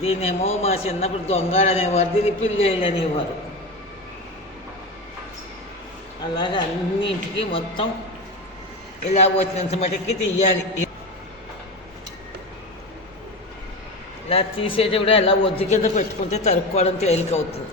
దీన్నేమో మా చిన్నప్పుడు దొంగలు అనేవారు దీన్ని పిల్లేళ్ళు అనేవారు అలాగే అన్నింటికి మొత్తం ఇలా వచ్చినంత మటుకి తీయాలి. ఇలా తీసేటప్పుడు ఇలా ఒద్దు కింద పెట్టుకుంటే తరుక్కోవడం తేలిక అవుతుంది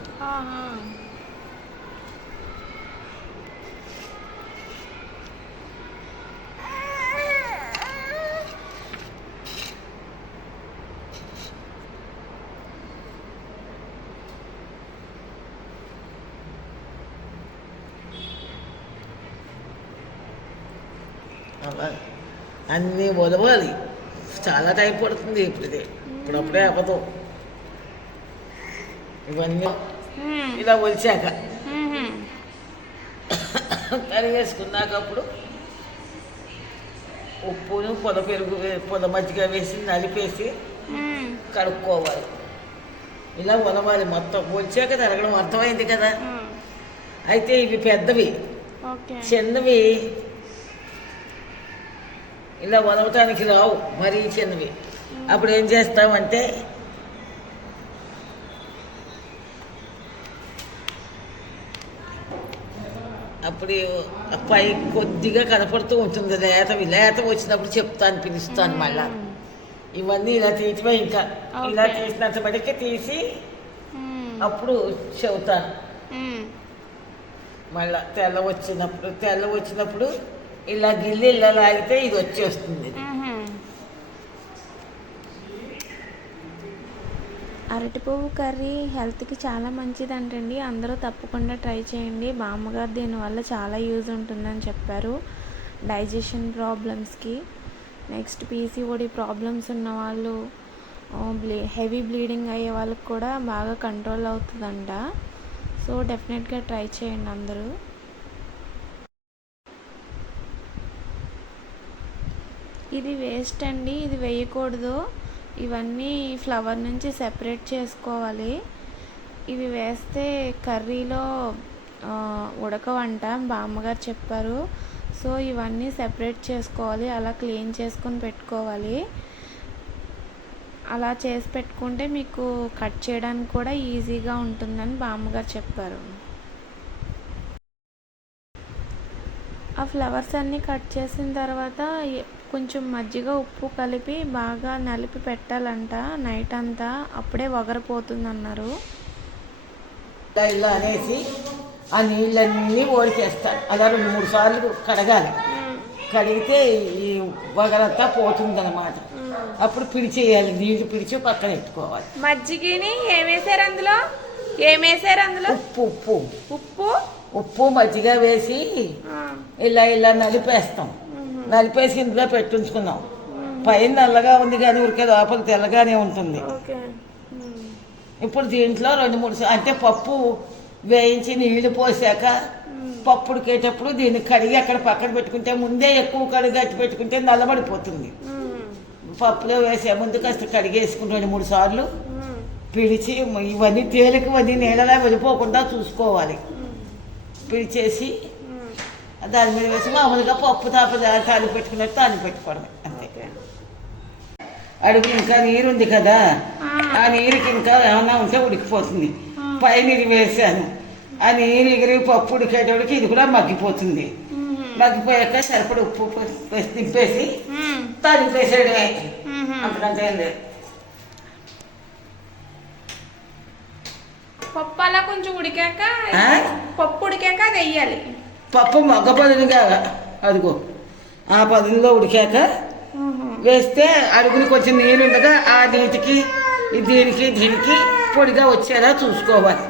అన్నీ వదవాలి చాలా టైం పడుతుంది ఇప్పుడు ఇది ఇప్పుడప్పుడే అవ్వదు ఇవన్నీ. ఇలా ఒలిచాక మ్మ్. కరిగేసుకున్నాక అప్పుడు ఉప్పును పొద పెరుగు పొద మజ్జిగ వేసి నలిపేసి. కడుక్కోవాలి. ఇలా వదవాలి మొత్తం వచ్చాక తరగడం అర్థమైంది కదా. అయితే ఇవి పెద్దవి. చిన్నవి ఇలా వదలటానికి రావు మరీ చిన్నవి అప్పుడు ఏం చేస్తామంటే అప్పుడు పై కొద్దిగా కనపడుతూ ఉంటుంది లేతవి లేత వచ్చినప్పుడు చెప్తాను పిలుస్తాను మళ్ళా ఇవన్నీ ఇలా తీసిపోయి ఇంకా ఇలా. తీసినంత మటుకే తీసి. అప్పుడు చెబుతాను. మళ్ళా తెల్ల వచ్చినప్పుడు తెల్ల వచ్చినప్పుడు ఇలా గిల్లి ఇలా లాగితే ఇది వచ్చేస్తుంది. మ్మ్. అరటి పువ్వు కర్రీ హెల్త్కి చాలా మంచిది అంటండి అందరూ తప్పకుండా ట్రై చేయండి. బామ్మగారు దీనివల్ల చాలా యూజ్ ఉంటుందని చెప్పారు. డైజెషన్ ప్రాబ్లమ్స్కి. నెక్స్ట్ పీసీఓడి ప్రాబ్లమ్స్ ఉన్న వాళ్ళు బ్లీ హెవీ బ్లీడింగ్ అయ్యే వాళ్ళకి కూడా బాగా కంట్రోల్ అవుతుందంట. సో డెఫినెట్గా ట్రై చేయండి అందరూ. ఇది వేస్ట్ అండి ఇది వేయకూడదు. ఇవన్నీ ఫ్లవర్ నుంచి సెపరేట్ చేసుకోవాలి. ఇవి వేస్తే కర్రీలో ఉడకవంట బామ్మగారు చెప్పారు. సో ఇవన్నీ సెపరేట్ చేసుకోవాలి. అలా క్లీన్ చేసుకొని పెట్టుకోవాలి. అలా చేసి పెట్టుకుంటే మీకు కట్ చేయడానికి కూడా ఈజీగా ఉంటుందని బామ్మగారు చెప్పారు. ఆ ఫ్లవర్స్ అన్నీ కట్ చేసిన తర్వాత కొంచెం మజ్జిగ ఉప్పు కలిపి బాగా నలిపి పెట్టాలంట. నైట్ అంతా అప్పుడే వగరపోతుంది అన్నారు ఇలా అనేసి ఆ నీళ్ళన్నీ ఓడిచేస్తాను అలా రెండు మూడు సార్లు కడగాలి. కడిగితే ఈ వగరంతా పోతుందన్నమాట. అప్పుడు పిడిచేయాలి. నీళ్ళు పిడిచి పక్కన పెట్టుకోవాలి. మజ్జిగని ఏమేసారు అందులో? ఏమేసారు అందులో? ఉప్పు ఉప్పు. ఉప్పు? ఉప్పు మజ్జిగ వేసి ఇలా ఇలా నలిపేస్తాం. నలిపేసి ఇందులో పెట్టుంచుకున్నాం. పైన నల్లగా ఉంది కానీ ఉరికే లోపల తెల్లగానే ఉంటుంది. ఇప్పుడు దీంట్లో రెండు మూడు అంటే పప్పు వేయించి నీళ్ళు పోసాక పప్పు ఉడికేటప్పుడు దీన్ని కడిగి అక్కడ పక్కన పెట్టుకుంటే ముందే ఎక్కువ కడిగి గట్టి పెట్టుకుంటే నల్లబడిపోతుంది. పప్పులో వేసే ముందు కాస్త కడిగేసుకుని రెండు మూడు సార్లు పిలిచి ఇవన్నీ తేలికవన్నీ నీళ్ళలా వెళ్ళిపోకుండా చూసుకోవాలి. పిలిచేసి దాని మీద వేసి మామూలుగా పప్పు తాప తాలి పెట్టుకున్నట్టు తాలి పెట్టుకోవడం అంతే. అడుగు ఇంకా నీరు ఉంది కదా ఆ. నీరుకి ఇంకా ఏమన్నా ఉంటే ఉడికిపోతుంది. పై నీరు వేసాను. ఆ నీరు ఎగిరి పప్పు ఉడికేటప్పటికి ఇది కూడా మగ్గిపోతుంది. మగ్గిపోయాక సరిపడ ఉప్పు వేసి తిప్పేసి తాలింపేసేయడమే అంతకంటే లేదు. పప్పు అలా కొంచెం ఉడికాక? పప్పు ఉడికాక అది వెయ్యాలి పప్పు మగ్గ పదునుగా అదిగో. ఆ పదునులో ఉడికాక వేస్తే అడుగుని కొంచెం నీరు ఉండగా ఆ నీటికి దీనికి దీనికి పొడిగా వచ్చేలా చూసుకోవాలి.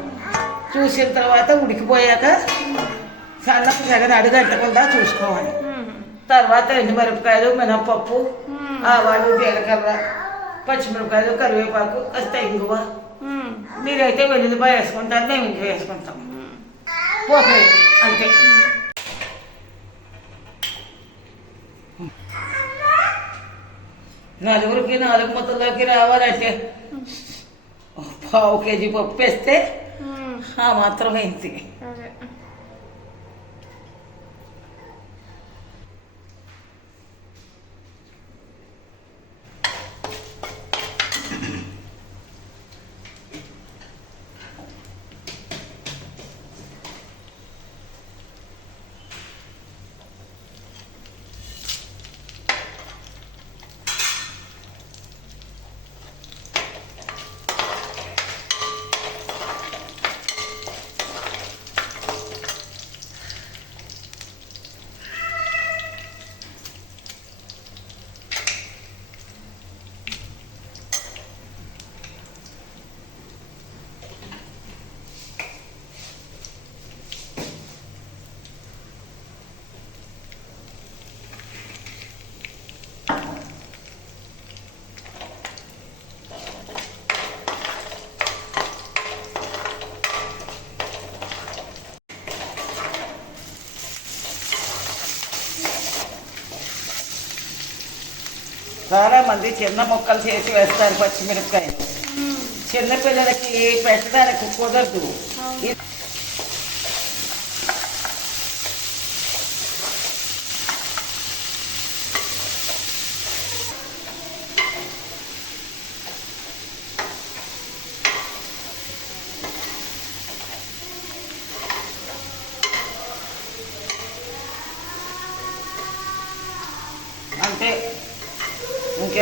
చూసిన తర్వాత ఉడికిపోయాక సన్నపు సగం అడుగట్టకుండా చూసుకోవాలి. తర్వాత ఎండుమిరపకాయలు మినపప్పు ఆవాలు జీలకర్ర పచ్చిమిరపకాయలు కరివేపాకు కాస్త ఇంగువ. మీరైతే వెల్లుల్లిపాయ వేసుకుంటారు మేము ఇంక వేసుకుంటాం. పోతే అంతే. నలుగురికి నాలుగు ముద్దలోకి రావాలంటే పావు కేజీ పప్పు వేస్తే ఆ మాత్రం చాలా మంది చిన్న ముక్కలు చేసి వేస్తారు పచ్చిమిరపకాయలు. చిన్న పిల్లలకి పెట్టడానికి కుదరదు.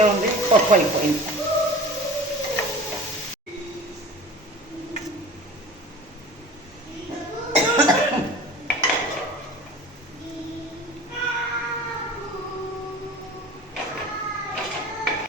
ఉంది పప్పు అయిపోయింది.